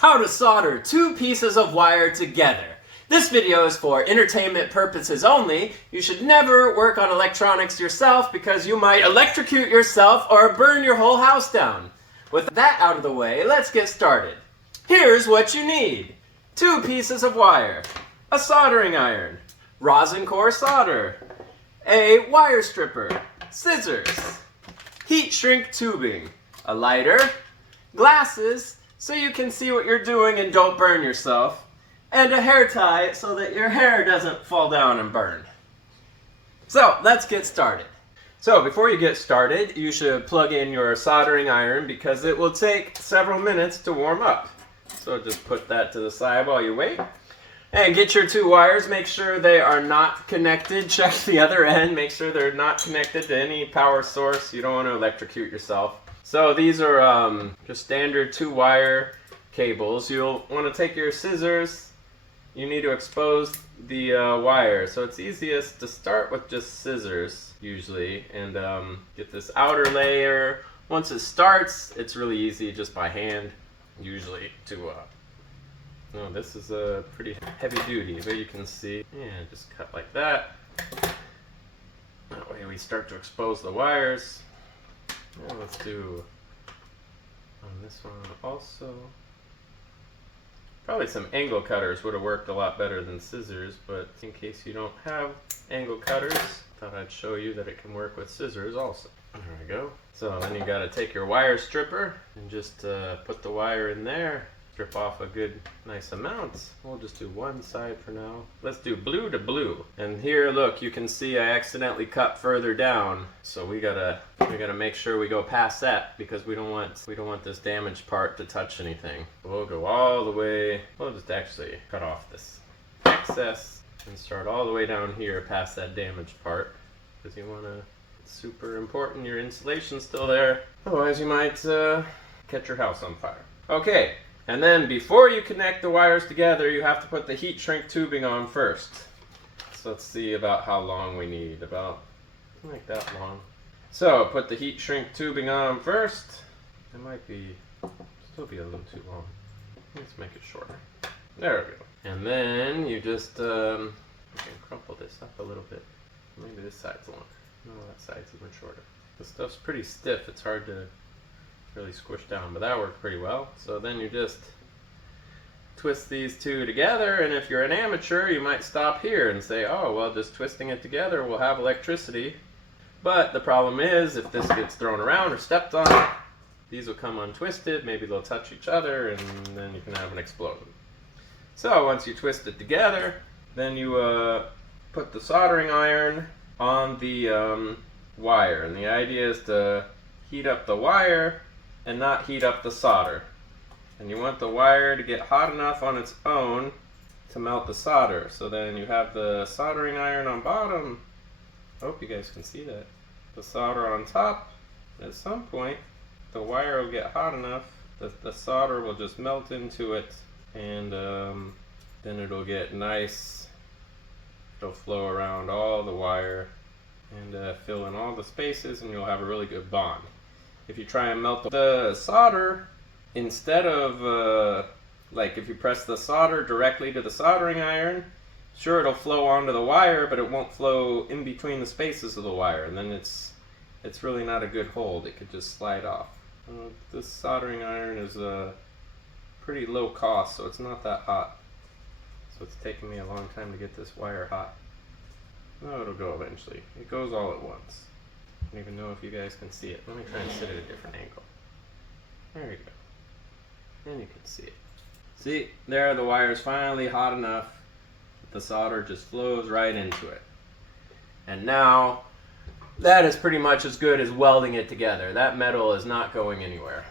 How to solder two pieces of wire together. This video is for entertainment purposes only. You should never work on electronics yourself because you might electrocute yourself or burn your whole house down. With that out of the way, let's get started. Here's what you need. Two pieces of wire, a soldering iron, rosin core solder, a wire stripper, scissors, heat shrink tubing, a lighter, glasses so you can see what you're doing and don't burn yourself, and a hair tie so that your hair doesn't fall down and burn. So let's get started. So before you get started, you should plug in your soldering iron because it will take several minutes to warm up. So just put that to the side while you wait. And get your two wires, make sure they are not connected. Check the other end, make sure they're not connected to any power source. You don't want to electrocute yourself. So these are just standard 2-wire cables. You'll want to take your scissors. You need to expose the wire. So it's easiest to start with just scissors usually and get this outer layer. Once it starts, it's really easy just by hand usually to no, this is a pretty heavy duty, but you can see, just cut like that. That way we start to expose the wires. And let's do on this one also. Probably some angle cutters would have worked a lot better than scissors, but in case you don't have angle cutters, thought I'd show you that it can work with scissors also. There we go. So then you got to take your wire stripper and just put the wire in there. Strip off a good nice amount. We'll just do one side for now. Let's do blue to blue. And here, look, you can see I accidentally cut further down. So we gotta make sure we go past that because we don't want this damaged part to touch anything. We'll go all the way. We'll just actually cut off this excess and start all the way down here past that damaged part because you wanna. It's super important your insulation's still there. Otherwise, you might catch your house on fire. Okay. And then before you connect the wires together, you have to put the heat shrink tubing on first. So let's see about how long we need, about like that long. So put the heat shrink tubing on first. It might still be a little too long. Let's make it shorter. There we go. And then you just you can crumple this up a little bit. Maybe this side's longer. No, that side's even shorter. This stuff's pretty stiff. It's hard to really squish down, but that worked pretty well. So then you just twist these two together, and if you're an amateur you might stop here and say, oh well, just twisting it together will have electricity. But the problem is if this gets thrown around or stepped on, these will come untwisted, maybe they'll touch each other, and then you can have an explosion. So once you twist it together, then you put the soldering iron on the wire, and the idea is to heat up the wire and not heat up the solder. And you want the wire to get hot enough on its own to melt the solder. So then you have the soldering iron on bottom. I hope you guys can see that. The solder on top. At some point, the wire will get hot enough that the solder will just melt into it, and then it'll get nice. It'll flow around all the wire and fill in all the spaces, and you'll have a really good bond. If you try and melt the solder, instead of like if you press the solder directly to the soldering iron, sure it'll flow onto the wire, but it won't flow in between the spaces of the wire, and then it's really not a good hold. It could just slide off. This soldering iron is pretty low cost, so it's not that hot. So it's taken me a long time to get this wire hot. No, it'll go eventually. It goes all at once. I don't even know if you guys can see it. Let me try and sit at a different angle. There you go. And you can see it. See, there the wire is finally hot enough that the solder just flows right into it. And now, that is pretty much as good as welding it together. That metal is not going anywhere.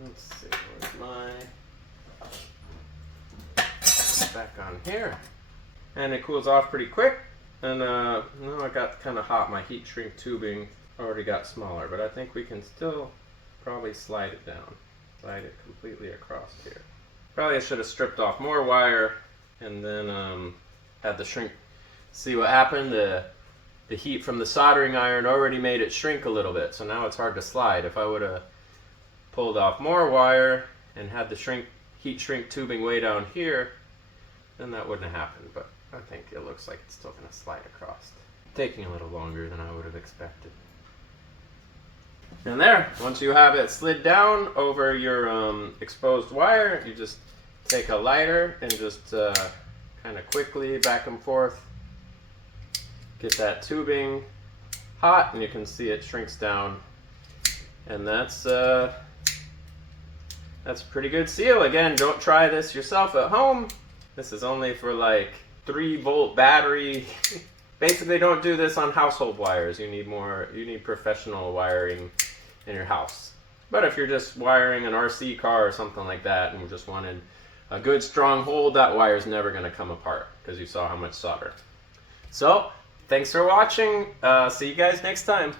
Let's see, where's my... Back on here. And it cools off pretty quick. And now it got kind of hot. My heat shrink tubing already got smaller, but I think we can still probably slide it down. Slide it completely across here. Probably I should have stripped off more wire and then had the shrink. See what happened? The heat from the soldering iron already made it shrink a little bit, so now it's hard to slide. If I would have pulled off more wire and had the shrink heat shrink tubing way down here, then that wouldn't have happened, but I think it looks like it's still going to slide across. Taking a little longer than I would have expected. And there, once you have it slid down over your exposed wire, you just take a lighter and just kind of quickly back and forth get that tubing hot, and you can see it shrinks down. And that's a pretty good seal. Again, don't try this yourself at home. This is only for like 3-volt battery. Basically, don't do this on household wires. You need professional wiring in your house. But if you're just wiring an RC car or something like that and just wanted a good strong hold, that wire is never going to come apart because you saw how much solder. So, thanks for watching. See you guys next time.